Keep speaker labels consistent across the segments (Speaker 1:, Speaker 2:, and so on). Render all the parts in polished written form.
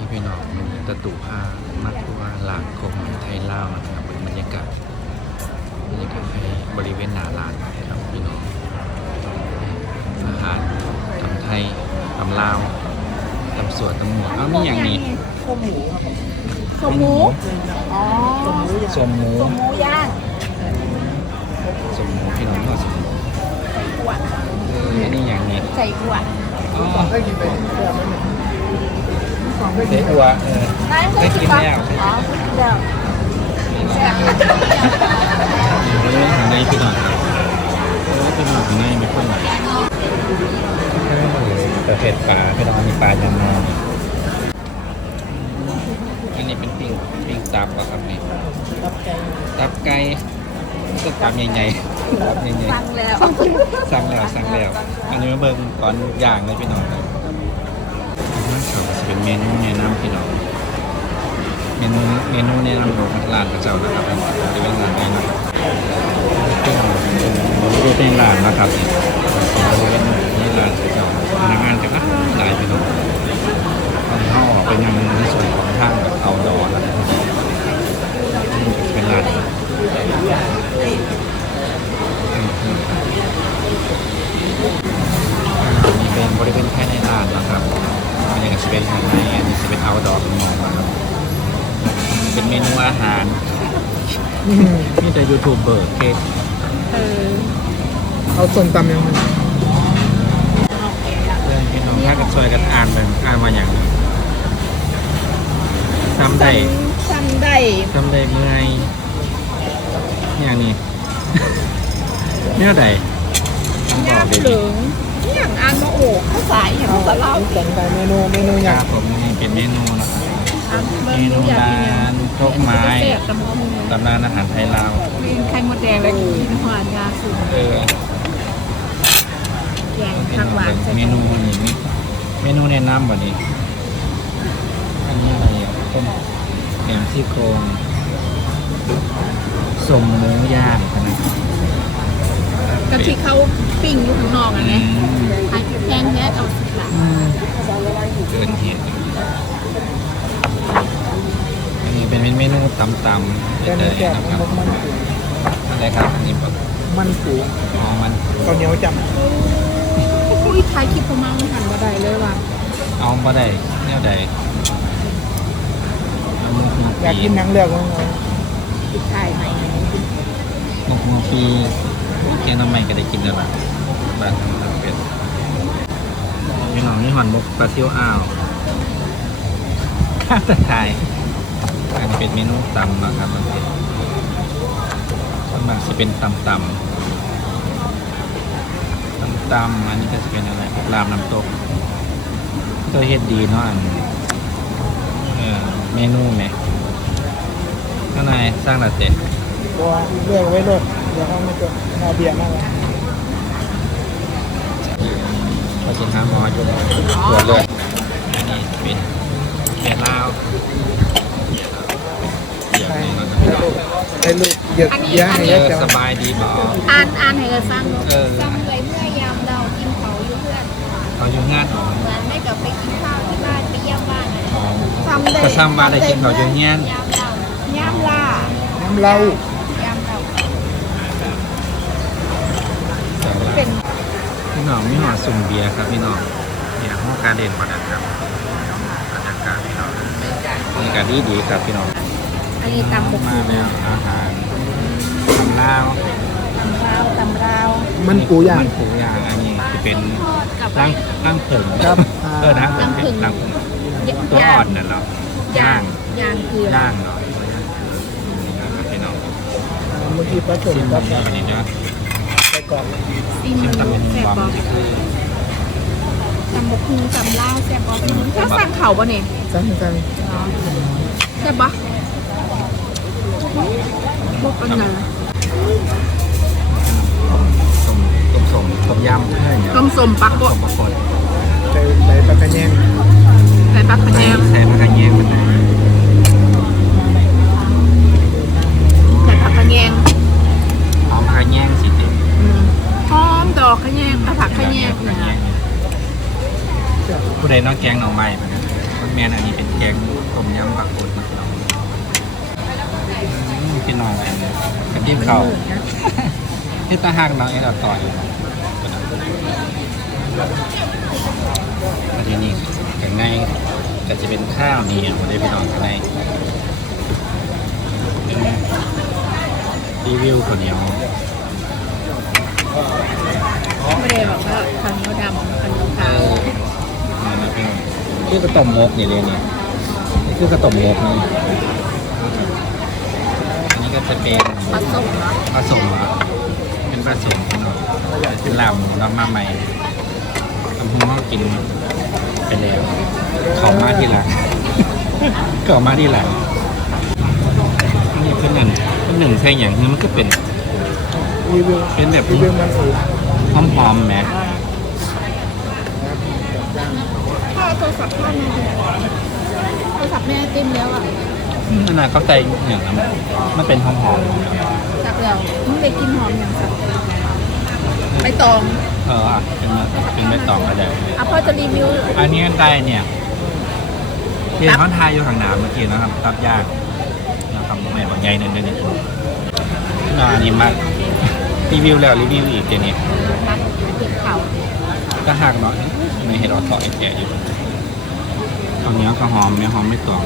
Speaker 1: พี่น้องมันตะตุพามาทัวร์หลานคมไทยลาวนะครับเป็นบรรยากาศในบริเวณหน้าร้านครับพี่น้องอาหารตำไทยตำลาวตำสวนตำหมวกมีอย่างนี้
Speaker 2: ส้มหมูครับผม
Speaker 3: ส้มหมูอ๋อ
Speaker 1: ส้มหมู
Speaker 3: ส้มหมูย่าง
Speaker 1: ส้มหมูพี่น้องทอดส้มหมู
Speaker 3: ขวด
Speaker 1: นี่อย่างนี้
Speaker 3: ใส่ขวด
Speaker 1: อ๋อ
Speaker 2: ได้กินไปแค่ไม่หนึ่ง
Speaker 1: เด็กอัวได้กินแล้ว
Speaker 3: อ๋อกินแล้วแซ่บ
Speaker 1: ข้างในพี่น้องครับพี่น้องข้างในไม่ค่อยไหวแต่เผ็ดปลาพี่น้องมีปลายำนอนอันนี้เป็นปิ้งตับครับนี่
Speaker 2: รับใจ
Speaker 1: ตับไก่ก็ตับใหญ่ๆตับใหญ่
Speaker 3: สั่งแล้ว
Speaker 1: ๆสั่งแล้วอันนี้มาเบิ่งก่อนย่างเลยพี่น้องครับเขาจะเป็นเมนูแนะนำพี่น้องเมนูแนะนำของร้านกระเจ้านะครับจะเป็นร้านไหนนะพี่น้องดูเป็นร้านนะครับนี่ร้านกระเจ้าพนักงานจะหลายพี่น้องตอนเข้าออกไปยังในส่วนของทางกับเอาดอนะครับนี่เป็นร้านนี่เป็นบริเวณภายในร้านนะครับอันนี้ก็จะเป็นภายในอันนี้จะเป็นเอาดอเป็นหมอนะครับเป็นเมนูอาหารมีแต่ยูทูบเบอร์เค้ก
Speaker 2: เอาส้มตำยังไง
Speaker 1: เรื่องพี่น้องถ้ากันช่วยกันอ่านเป็นอ่านมาอย่างทำได้
Speaker 3: สั่งได้
Speaker 1: เมื่อยอย่างนี้ เนี่ยใด
Speaker 3: ย่างเหลืองอย่างอันมะโอกข้าวสายอย่างภาษาลาว
Speaker 2: แต่งได้เมนูอ
Speaker 1: ค
Speaker 2: ย่า
Speaker 1: รั
Speaker 2: ง
Speaker 1: บผมนี่เป็นเมนูนะครับ
Speaker 3: อัน
Speaker 1: เมนูร้านโต๊ะไม้
Speaker 3: แซ่บตำบักหุ่ง
Speaker 1: ตำนานอาหารไทยลาว
Speaker 3: มีไข่มดแดงและกินหวานยาสูง แกงผักหวานใส่
Speaker 1: เมนูนี่เมนูแนะนำวันนี้อันนี้อะไรอ่ะต้มแหนมซี่โครงสมหมูย่างนะครับ
Speaker 3: กับที่เขาปิ้งอยู่ข้างนอกอ่ะนะขายแพงแค่เอา10 บาท
Speaker 1: เกินเหตุอันนี้เป็นเมนูตำ
Speaker 2: แต่
Speaker 1: เล
Speaker 2: นี่
Speaker 1: ย
Speaker 2: แซ่บ
Speaker 1: นะครับ
Speaker 2: มันปู
Speaker 1: อะไรครับอันนี้แบบ
Speaker 2: มันปู
Speaker 1: อ๋อมัน
Speaker 2: ข้าวเหนียวจ
Speaker 3: อุ้ยถ่ายคลิปเขามาไม่หันมาได้เลยว่ะ
Speaker 1: เอามาได้แนวใด
Speaker 2: ำอยากกินหนังเลือกมั้ง
Speaker 3: ติดถ่ายใหม่
Speaker 1: มุกปีแกงน้ำใหม่ก็ได้กินแล้วล่ะบ้านทำน้ำเป็ดพี่น้องนี่หอนมุกปลาเที่ยวอ้าวข้าวตะไคร้อันเป็นเมนูตำนะครับมันเป็นส่วนมากจะเป็นตำอันนี้ก็จะเป็นอะไรรามน้ำตกก็เฮ็ดดีเนาะอันเมนูไหมข้างในสร้างลาเต้
Speaker 2: ตัวเลือกไว้เลยเดี๋ยวเขาไม่เกิดนาเบียร์มากเลย
Speaker 1: ก็สินค้าหมออยู่ตรวจเลยอันนี้เป็นแก่ลาวเดี๋ยวนี้มันจะไม่ได้
Speaker 2: ให้ลูกเหยียดเยอะให้เยอะจัง
Speaker 1: สบายดีบ่
Speaker 3: อ่านให้กันฟัง
Speaker 4: จำเลยเมื่อยามเรากินเขาอยู่เพื่อน
Speaker 1: เขาอยู่งานอ๋อ
Speaker 4: เหมือนไม่กับไปกินข้าวที่บ้านไปเยี่ยมบ้านอะไร
Speaker 1: ก็ซ้ำว่าได้กินเขาอยู่งาน
Speaker 4: ยามเรา
Speaker 3: ย่ามล่า
Speaker 2: น้ำเหล้าย
Speaker 4: ามเรา
Speaker 3: เป็น
Speaker 1: พี่น้องมีหอสุ่มเบียร์ครับพี่น้องเนี่ยห้องการเด่นพอดันครับบรรยากาศพี่น้องบรรยากาศดีครับพี่น้อง
Speaker 3: อันนี้ตำบก
Speaker 1: มา
Speaker 3: หุ่ง
Speaker 1: แล้วอาหารทำลาว
Speaker 3: ตำราว
Speaker 2: มันปูย่าง
Speaker 1: มันปูย่างอันนี้จะเป็น
Speaker 4: ทอดกับ
Speaker 1: ร่างเผิง
Speaker 2: ครับ
Speaker 1: นะร่างเผิงตัวอ่อนน่ะเหรอย่าง
Speaker 3: ย่างคือ
Speaker 1: ย่างเนาะพี่น้อง
Speaker 2: เมื่อกี้ผสม
Speaker 1: ซิม
Speaker 2: กับ
Speaker 1: วันนี้นะ
Speaker 2: ไส้กรอก
Speaker 3: ซิม
Speaker 1: ซิมตำเป็น
Speaker 3: แซ่บ
Speaker 1: ความ
Speaker 3: บอกตำบกหุ่งตำลาวแซ่บบอกถ้าสั่งเขาบ่เนี่ย
Speaker 2: จัง
Speaker 3: แซ่บปะบอกเป็นไง
Speaker 1: ต้มยำใช่เนี่ย
Speaker 3: ต้มสมปักบ
Speaker 1: ต้
Speaker 3: ด
Speaker 1: มปลาคด
Speaker 2: ใส่ใบปลากระแยง
Speaker 3: ใส่ปักพะแนง
Speaker 1: ใส่มะขามแยงมันนะ
Speaker 3: ใส่ผักพะแนง
Speaker 1: เอามะขามแยงสิเด็ด
Speaker 3: หอมดอกขะแยงผักขะแยง
Speaker 1: ผู้ใดนอกแกงหน่อไม้มันนะ
Speaker 3: ข
Speaker 1: แมนอันนี้เป็นแกงต้มยำปลากดนะครับพี่น้องกระเทียมเขาที่ตาหักน้องเอ็ดเอาต่อยมาที่นี่ข้างในก็จะเป็นข้าวเหนียวได้พี่น้องข้างในรีวิวข้าวเหนียว
Speaker 3: ไม่ได้บอกว่าข้าวเหนียวดำข้าวเหนียวขาว
Speaker 1: คือกระต่อมมกนี่เลยนี่คือกระต่อมมกนี่อันนี้ก็จะเป็น
Speaker 3: ผสมเนาะ
Speaker 1: ผสมเป็นผสมพี่น้องเป็นลาบหมูน้ำมาใหม่ทำให้เรากินไปแล้วเขามาที่หลัง เขามาที่หลังนี่เป็นหนึ่งใช่อย่างนี้มันก็เป็น
Speaker 2: รีวิว
Speaker 1: เป็นแบบ
Speaker 2: รีวิวมันสูง
Speaker 1: หอมๆไหม
Speaker 3: ถ้าโทรศัพท์พ่อแม่โทรศัพท์แม่เต็มแล้วอ่ะ
Speaker 1: นั่นน่ะเขาใจอย่างนั้นมันเป็นหอม
Speaker 3: จับแล้วมึงได้กินหอมอย่างสักใบตอง
Speaker 1: ๆเป็นใบตองก็ได้
Speaker 3: อ่ะพ่อจะรีวิว
Speaker 1: อันนี้กันไก่เนี่ยเห็นเขาทายอยู่ข้างหน้าเมื่อกี้นะครับตับยากนะครับแม่บอกใหญ่นั่นนี่อันนี้มารีวิวแล้วรีวิวอีกเดี๋ยวนี้
Speaker 3: มักเก็บเขา
Speaker 1: ก็หักเนาะไม่เห็นเราต่อแกะอยู่ตอนนี้ก็หอมไม่หอมไม่ตวง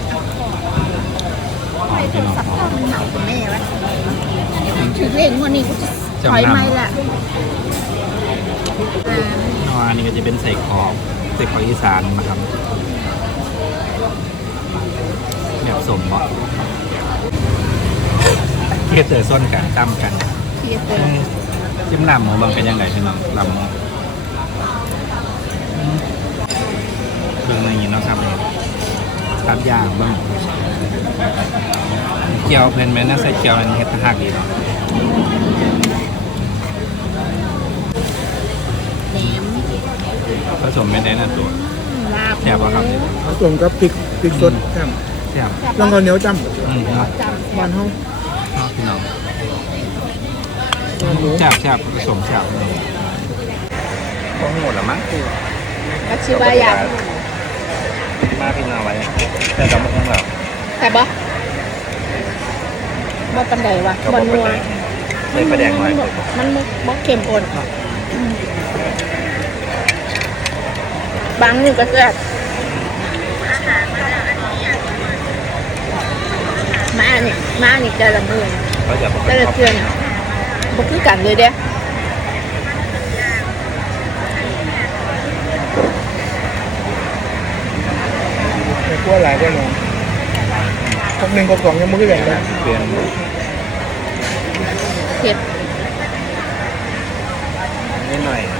Speaker 1: หอม
Speaker 3: โท
Speaker 1: พี่
Speaker 3: ร
Speaker 1: น้อง
Speaker 3: ศัพท์
Speaker 1: ห
Speaker 3: พ่
Speaker 1: อ
Speaker 3: อ
Speaker 1: ม
Speaker 3: มันเหนากับแม่วะถือเล่นวันนี้กูจะถอยไม่ละ
Speaker 1: อันนี้ก็จะเป็นใส่ขอบอีสานนะครับแบบสมเนาะเทียเตอร์ส้นกันตั้มกัน
Speaker 3: เทียเตอร์
Speaker 1: จิ้มลำหมูบางเป็นยังไงพี่น้องลำหมูเครื่องในนี้เนาะครับตับย่างบ้างเจียวเพลินไหมน่าใส่เจียวอันนี้เฮ็ดตะหักดีเนาะ
Speaker 3: แหนม
Speaker 1: ผสมไม่ได้นะตัว
Speaker 3: ลาบ
Speaker 1: แซ่บป่ะครับ
Speaker 2: ผสมกับพริกสดจ้
Speaker 1: แซ่บ
Speaker 2: ำแล้วก็เหนียวจ้
Speaker 1: เนาะ
Speaker 3: จำ
Speaker 2: ำบ้านห้อง
Speaker 1: พี่น้อง
Speaker 2: หมู
Speaker 1: แซ่บผสมแซ่บก็หมดละมั้ง
Speaker 3: กัชิบะยา
Speaker 1: มาพี่น้องไว้แต่เราไม่ต้องแบบ
Speaker 3: แต่บ่บ่ปันใดวะ
Speaker 1: ก็
Speaker 3: บ่
Speaker 1: บอก
Speaker 3: นัว
Speaker 1: ไปใส่ปลาแดงหน่อย
Speaker 3: มันบ่เค็มข้นบางนี่ก็แซ่บมานี่แต่ละมือ
Speaker 1: เขาจะ
Speaker 3: แต่ละเทือนบ่คือกันเลยเด้
Speaker 2: แต่กลัวหลายกว่าน้องพวกหนึ่งกับสองยังไม่ได้แบ่งเลย
Speaker 1: เปลี่ยน
Speaker 3: เผ็ด
Speaker 1: นิดหน่อย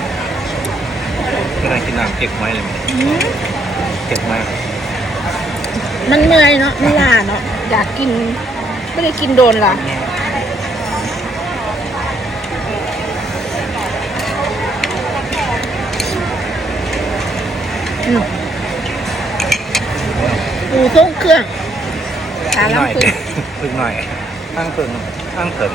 Speaker 1: กำลังกินน้ำเก็บไว้เลยเก็บมาก
Speaker 3: มันเมื่อยเนาะมันล้าเนาะอยากกินไม่ได้กินโดนล่ะปูต้มเครื่องขา
Speaker 1: หน่อย
Speaker 3: ล้ำพึ่ง
Speaker 1: พึ่งหน่อยตั้งเถิง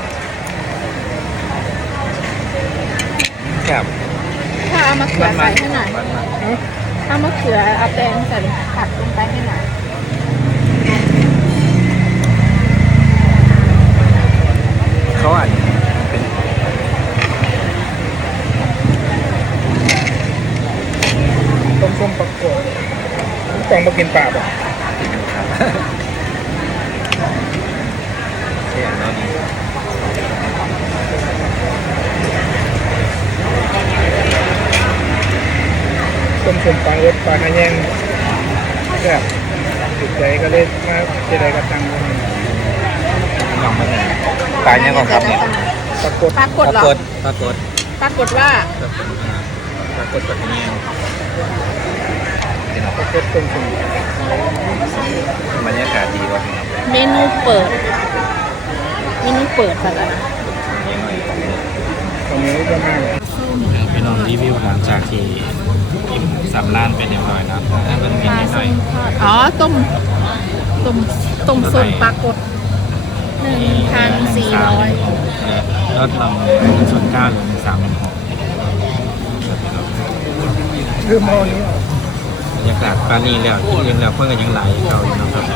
Speaker 1: แซ่บ
Speaker 3: ถ้าเอามะเขือใส่ให้หน่อยเอามะเขือเอาแตงใส่ผัดลงไปให้หน่อย
Speaker 1: เขาอาจเป็น
Speaker 2: ต้มปลากดต้องมากินปลาป่ะ
Speaker 1: เสียงแล้วดี
Speaker 2: ต้มปลารสปลาขยงแซ่บติดใจก็เลยมาเจไดกระตัง
Speaker 1: ลองมาเลยตายยังก่อนครับเนี่ย
Speaker 2: ปลากด
Speaker 3: ปรากฏเหรอ
Speaker 1: ปรากฏ
Speaker 3: ปรากฏว่า
Speaker 1: ปรากฏแบบนี้พี่น้อง
Speaker 2: ปลากดต้ม
Speaker 1: บรรยากาศดีว่ะพี่น้อง
Speaker 3: เมนูเปิดแบบนั้น
Speaker 1: นี่หน่อย
Speaker 2: ตรงนี้ก็มาก
Speaker 1: พี่น้องรีวิวหลังจากที่อิ่มสำล้านไปเรียบร้อยนะถ้าเป็นกินนิดหน่อย
Speaker 3: อ๋อต้มส่วนปรากฏ1,400
Speaker 1: ลดลงส่วน9เหลือ1,360
Speaker 2: เริ่มเอาอันนี้
Speaker 1: บรรรยากาศปานนี้แล้วกินเองแล้วเพื่อนก็ยังไหลายเก่าอยู่เนาะครับ